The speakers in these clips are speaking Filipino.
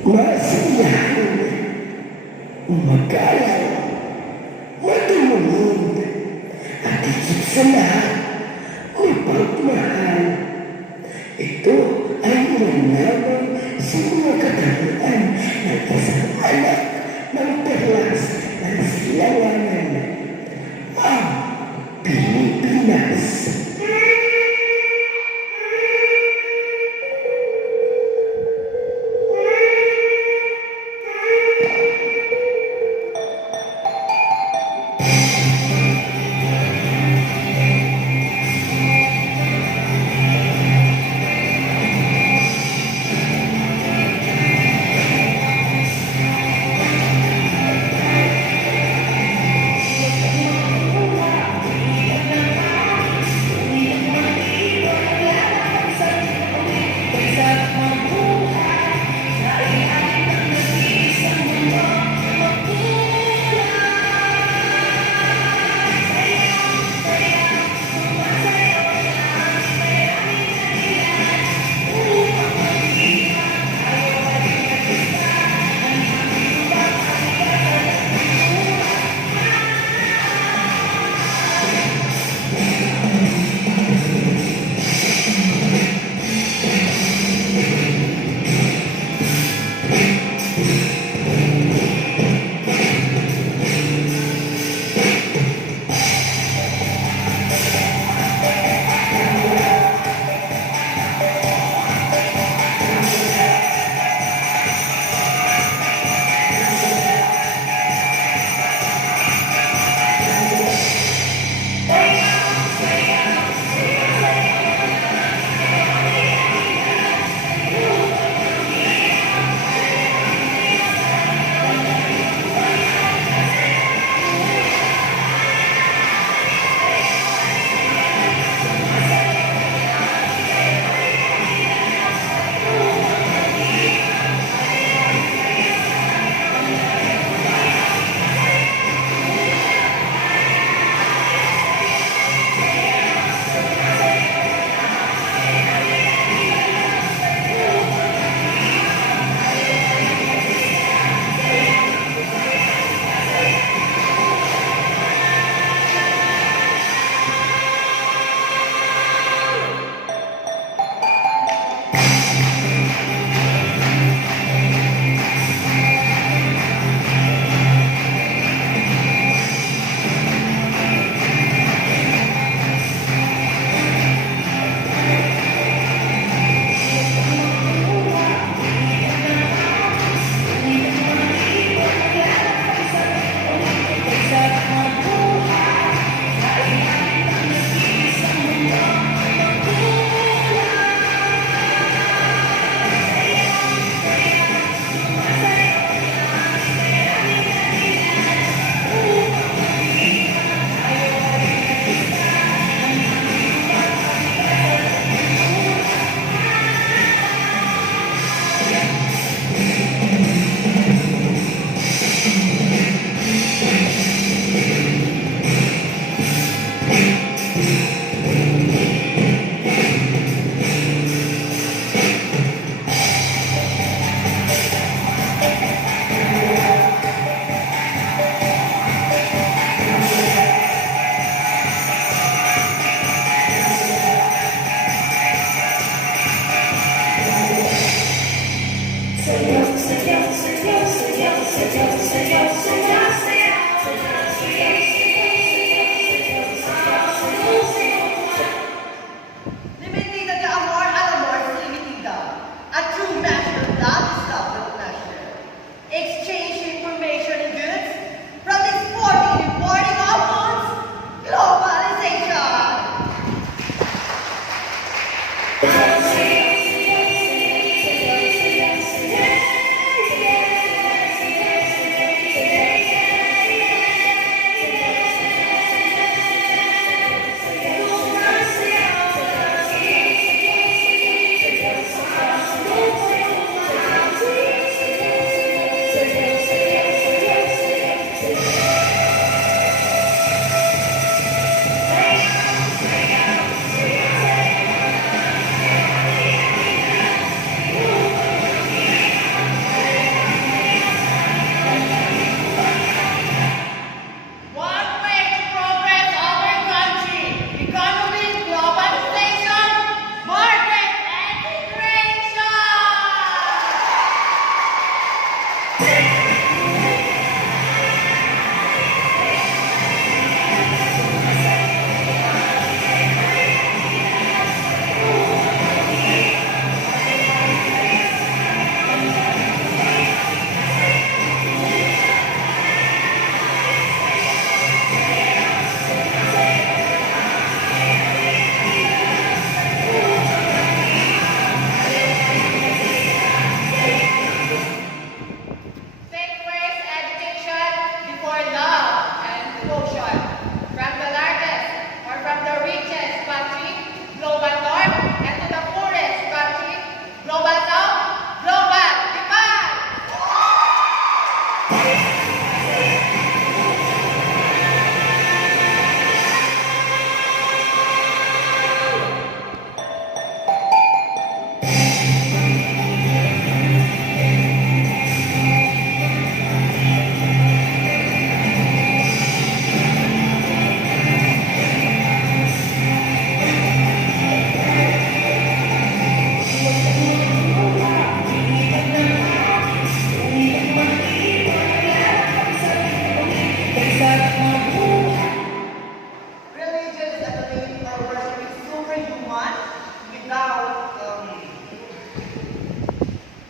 Masiyahin, magalang, matulungin, at higit sa lahat, may pagmahal. Ito ay ilangaman sa mga katangian ng isang anak ng perlas ng silanganan, ang Pilipinas.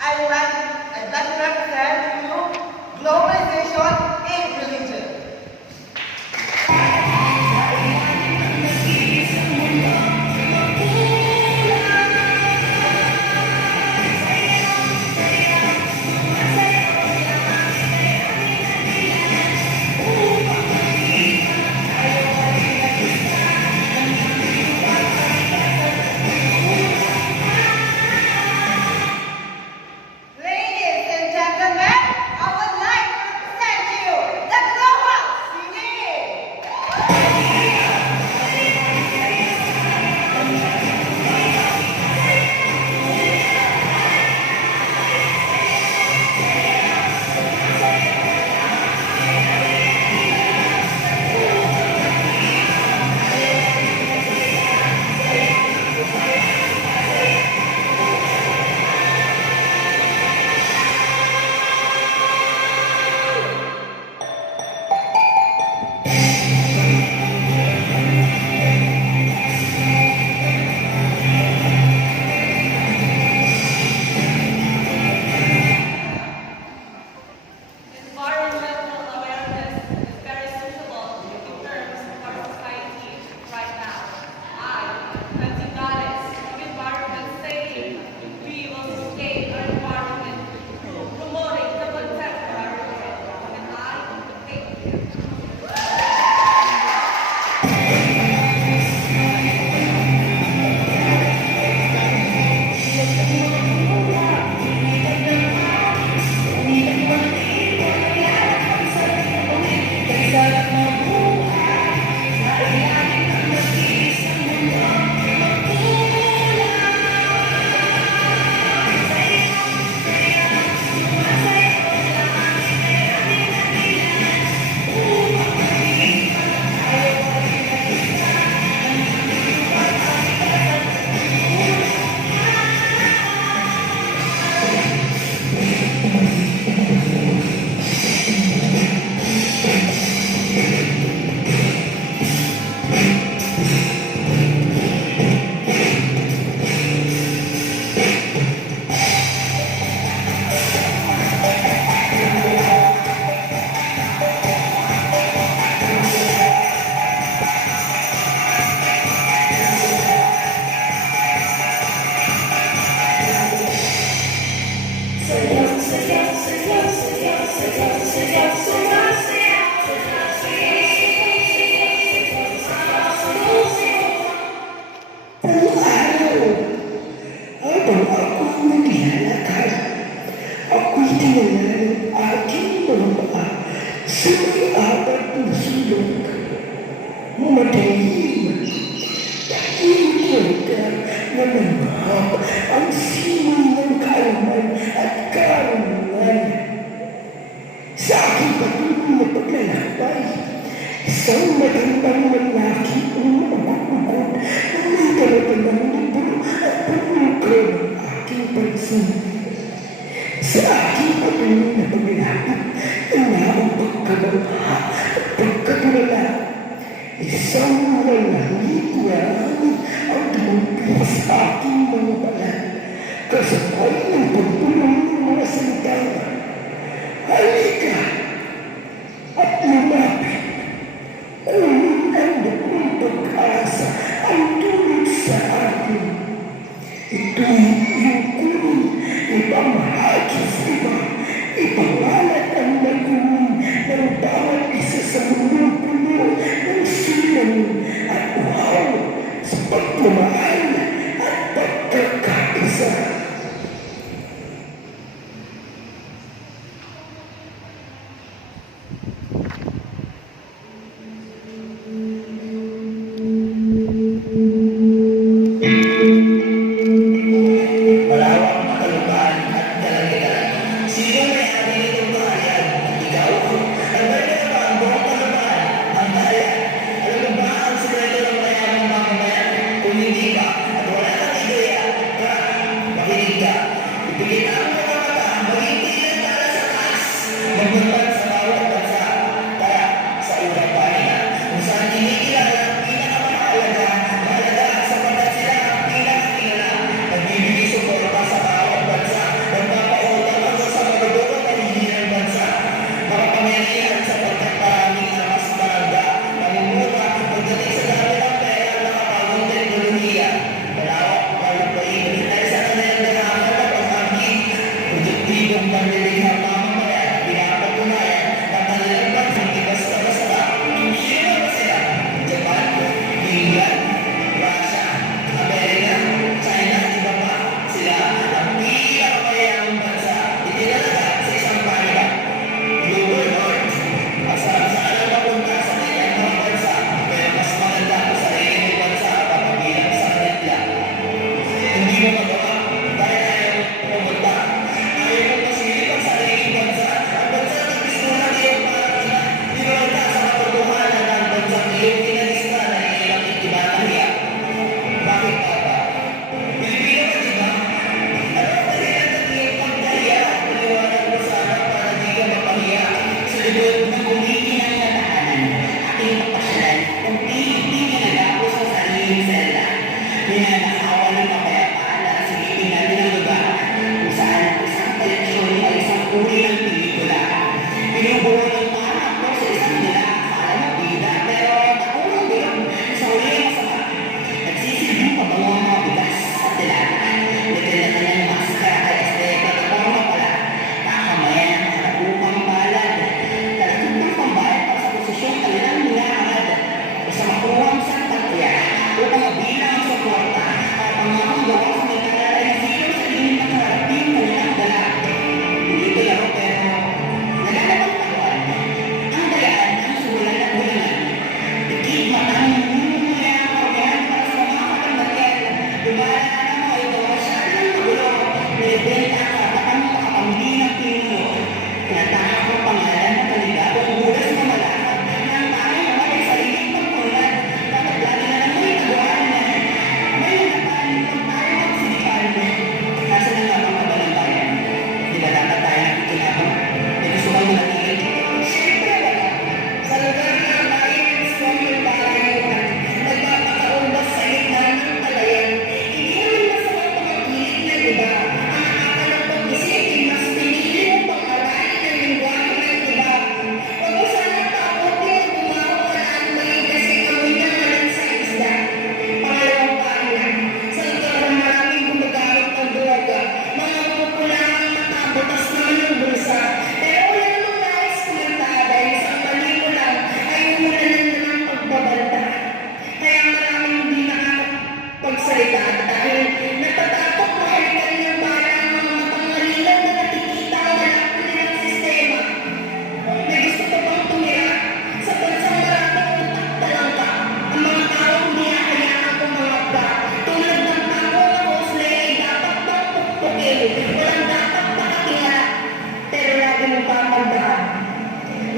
I'd like to represent to you globalization in religion. Ladies and gentlemen, I would like to present to you the global singing. Environmental awareness is very suitable in terms of our society right now. I, Nancy Gales, of Environment saying we will sustain our environment through promoting the contemporary world. And I thank you. Ang araw, habang ako'y naglalakad, ako'y tinala ng aking mga paa sa may apat na sulok. Madaling, tahimik na nanghap ang simon ng kaalaman at karangalan. Sa aking patuloy na paglalakbay, isang magandang lalaki ang ugot-ugot na may dala-dalang libro at panukro ng aking pansin. Sa aking patuloy na paglalakad, ang pagkabangha at pagkatulala, isang walang ang dumagpil sa aking mga balat, kasabay ng pagpulong ng mga salitang, halika at lumapit. Kung ang buong pag-asa ang tulad sa akin, ito'y iyong kunin, ipamahagi sa iba, ipangalat ang lagunin ng bawat isa sa mundong puno ng silang at uhaw sa pagmamahal at pagkakaisa. Malawak na kalupaan at kalangitan. Sino may-ari nitong bahayan? Ikaw? Ang ganda na ba ang buong kalupaan? Ang bahayan? Alam mo ba ang sikreto ng mayamang mamamayan? Kung hindi ka at wala kang ideya, makinig ka. Ipigil ang mga mata, maghintay ng tala sa taas. Magmagpan sa bawat bansa. Tara, sa unang paninga, kung saan kinikilala ang pinakamahalaga, sapagkat sila ang pinakakilala. Nagbibigay suporta sa bawat bansa. sensitibong panlilikhang mamamayan, pinapatunayan na kanilang bansang di basta-basta. Sino ba sila? Japan, England, Russia, Amerika, China, at iba pa. Sila ang pinakamayayamang bansa itinalaga sa isang panila. Global North. Saan ang mapunta sa kanyang mga bansa, pero mas maganda kung sarili ng bansa papabilang sa kanila. Hindi mo magawa dahil ayaw pumunta. Ayaw mo pasilip ang sariling bansa. Ang bansa na gustuhan iyong parating. Dinulta sa katotohanan ng bansang iyong kinalista na ilang itinatahiya. Bakit pa ba? Pilipino ka di ba? Ano ang dahilan ng iyong pagkahiya at paliwanag mo sana para di ka mapahiya? Sa libot ng kumikinang na tahanan, aking kapasyalan kung hindi ginagapo sa sariling selda. Ninanakawa ng kapayapaan at silipin natin ang lugar kung saan ang isang teleksyon ay isang uri ng pelikula. Pinubuo ng panganak ko sa isang nila akala ng bida pero nakulong din sa uli ang masama. Nagsisilbing pabango ang mga bigas at tilata. Nagkilala ng maskara kay Esteta at forma pala. Kakamayan ang mga upang balad. Talagang ng pambayad para sa posisyon kanilang nilakad. O sa makuha ang santatya upang mabilang ang suporta at ang mga gawa sa may kalaray na sino sa inyong nakaraping kanilang dala. Hindi ko laro pero nagalabang takuan. Ang dayaan ang sulan at bulangan. Ikit matang mumumaya ang kargahan para sa mga katambayan. Dumala na ng mga ito masyado ng magulo. Nilibenta ka at ang makapamili ng pinuno. Tinatahak ang pangalan ng kanigadong bulas na malakad ng tayong naman ay sariling pagpunan. Dapat lagi na lang may taguan. May hanapan kung tayo magsilipan. Nasa na nga ang kabalang bayan? Di ba dapat tayo nakikinabang? May gusto bang manatili? Siyempre wala. Sa lugar na ang bayan ng gusto yung pangayuhan, nagpapakaumbas sa gitna ng palayan. Hindi naman masarap pamagilit ng iba. Ang nakakalapang isipin, mas pinili mo pang arahin ng lingwahe ng iba. Huwag mo sanang takutin na gumawa may kasi amoy na naman sa isda. Pangalawang paanan, sa lugar na maraming gumagamit ng droga, mga pupulang matabutas naman ng bulsa. Pero wala namang nais kumanta dahil sa palikulang ay umulanan na ng pagbabanta. Kaya maraming hindi nakakapagsalita dahil natatakot mahalikan ng parang mga matangalilan na nakikita ang malaki nilang sistema. May gusto ko bang tumira sa bansang maraming utak talangka. Ang mga taong hinahayaan kong mga ba. Tulad ng tao na hosle ay dapat bang pukpukin. Walang dapat pakatingala. Pero lagi mong papandaan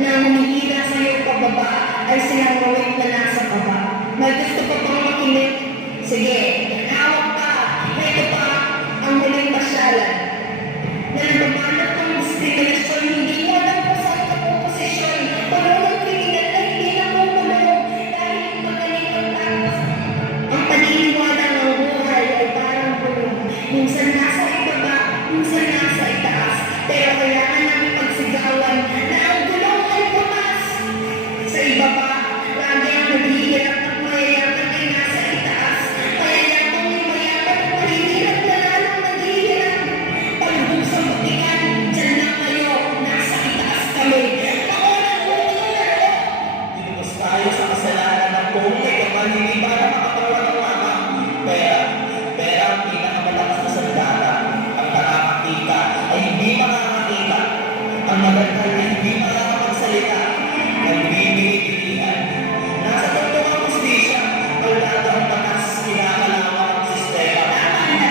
na humihila sa iyong pababa ay sinangawit na nasa baba. May gusto ko bang makinig? Sige, hawak ka. Ito pa ang muling pasyalan. Na nagbabalot ng diskriminasyon, hindi mo alam kung saan ka po posisyon. Tulungan kriminal na hindi na mo tulong dahil magaling ang takas. Ang paniniwala ng buhay ay parang bulong. Minsan nasa ibaba, minsan nasa itaas. Pero kailangan namin pagsigawan na ang gulong ay bukas. Sa ibaba, lagi ang naghihirap at mayayaman ay nasa itaas. Mayayabang yung mayaman at mahihirap na lalong naghihirap. Palubog sa butikan, dyan lang kayo, nasa itaas kami. Maunang laro! Tinubos tayo sa kasalanan ng buong may kapal hindi para makapagpapalama. Pera ang pinakamalakas na sandata. Ang nakakakita ay hindi makakakita. Ang magandang ay hindi makakapagsalita. Nagbibigay-bilihan. Nasa totoo ang hustisya. Ang lahat ang batas, kinakalawa ang sistema. Tama na.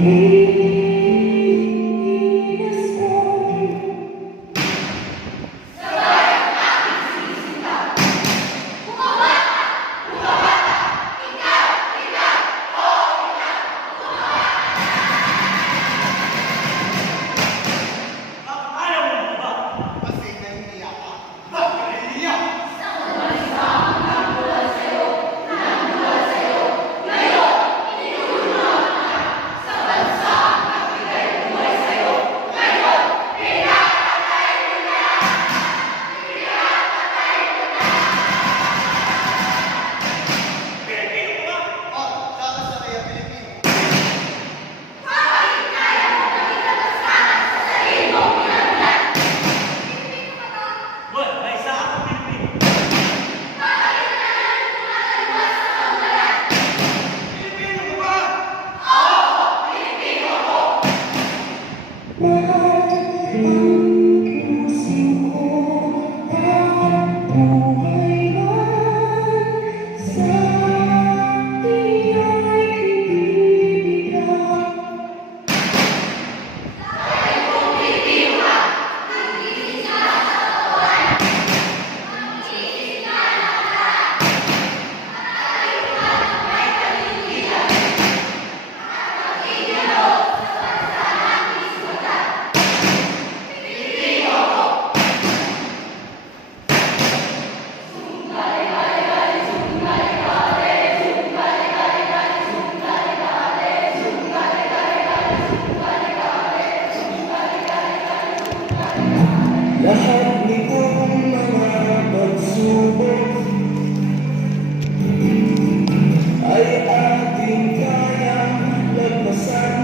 Ayaw mo ba? Kasi nahihiya ka. Bakit nahihiya? Pilipino ka ba? Dapat sa kaya Pilipino. Well, may isa akong Pilipino. Pilipino ka ba? Lahat nitong mga pagsubok ay ating kayang lagpasan.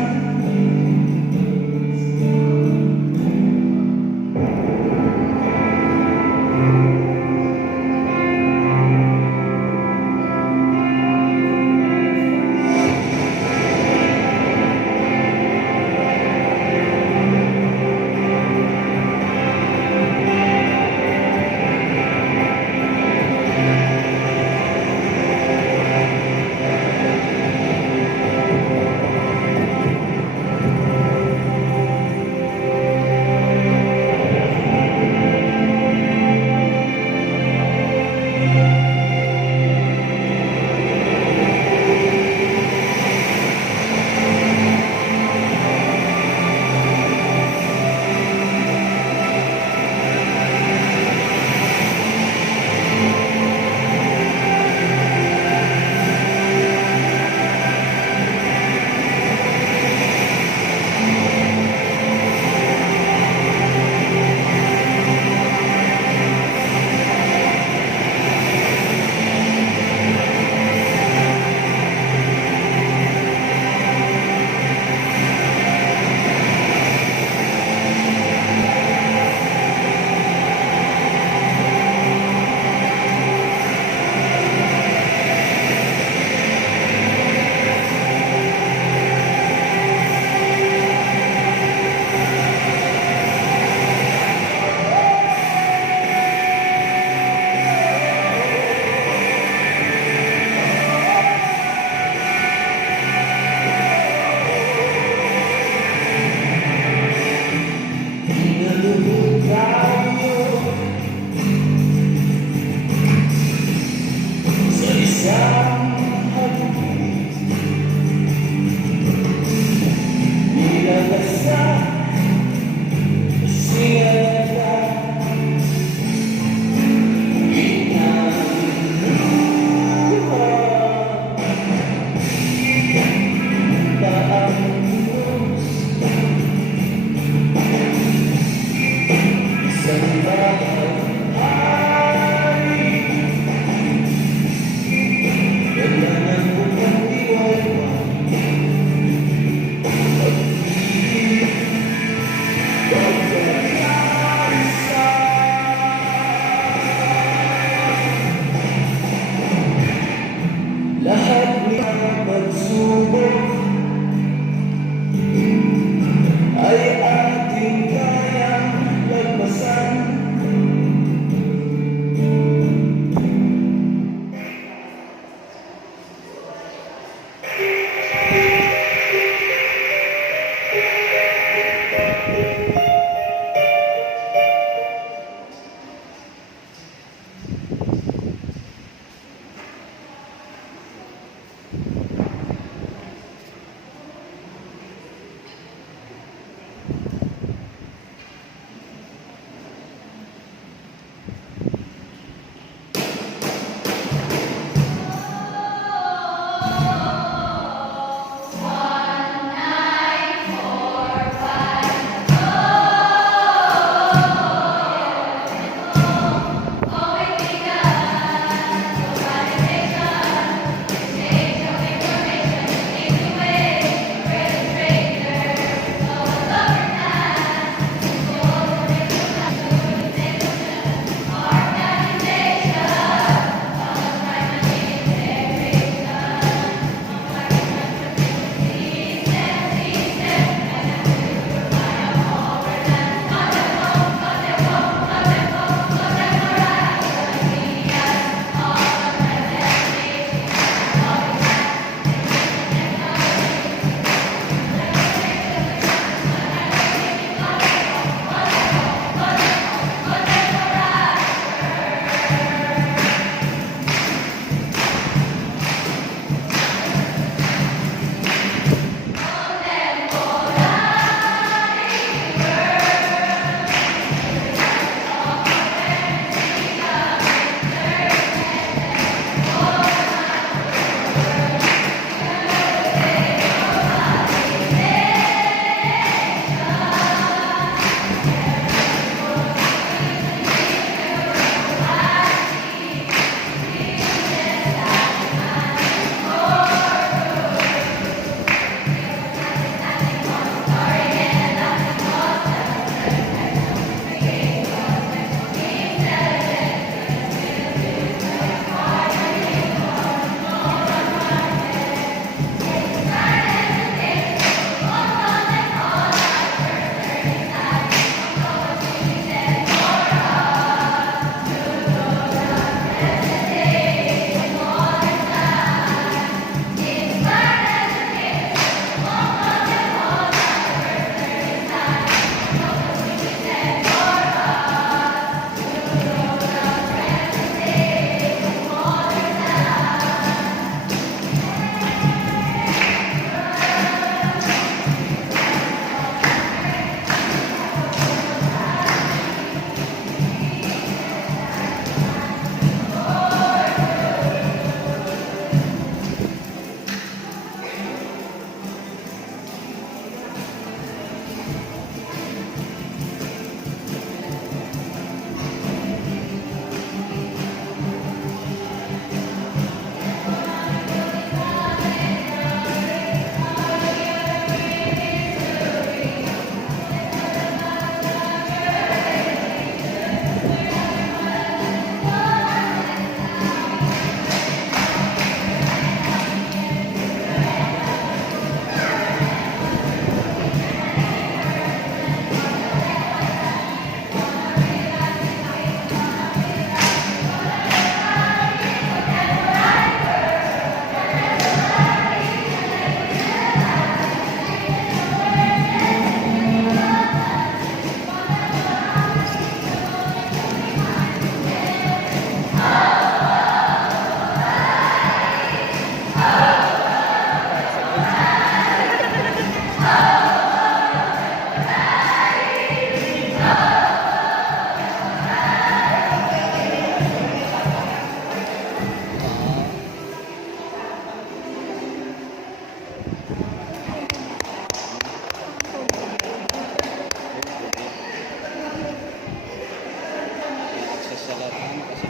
Nagsasalatan kasi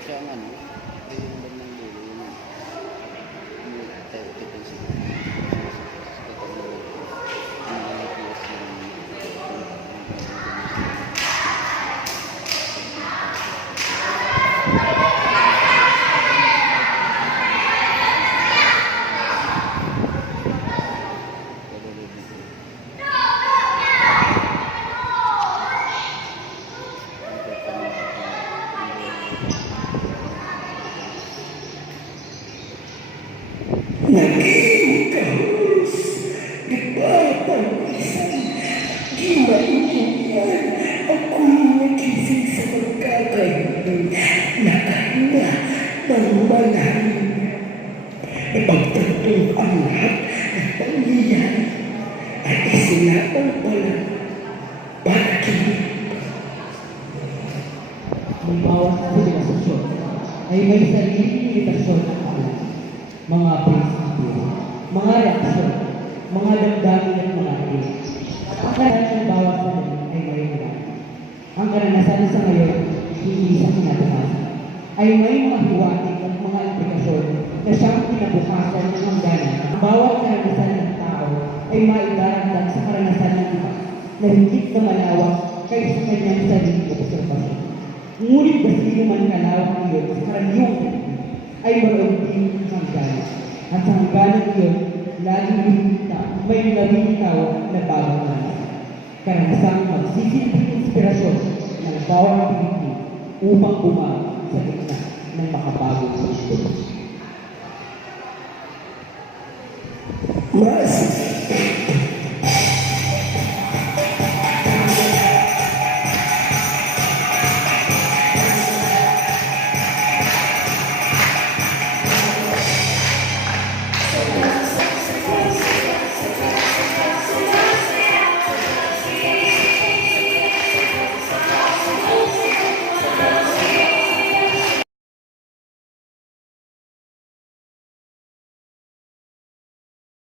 siya ang ano, yung bandang dulo, yung depensa. Nag-iutos, nagpapag-isang, di maintindihan, ako'y nagising sa pagkakaroon, nakahanda ng malalim. Ipagtanggol ang lahat ng pangyayari at isinapang pala para kinig. Ang bawat sibilisasyon ay may sariling limitasyon at akla, mga prinsipyo, mga reaksyon, mga damdamin at mga ideya. At ang karanasan ng bawat sandali ay may iba. Ang karanasan sa ngayon, hindi sa kinabukasan, ay may mga hiwatig at mga implikasyon na siyang kinabukasan ng hangganan. Ang bawat karanasan ng tao ay maidaragdag sa karanasan ng iba na higit na malawak kaysa sa kanyang sariling obserbasyon. Ngunit basta man kalawak iyon sa karaniwang ay mayroon din hangganan. At sa hangganan iyon, laging lumita may nalilitaw na bagong karanasan. Karanasang magsisilbing inspirasyon ng bawat Pilipino upang bumago sa gitna ng makabagong sistema. Mas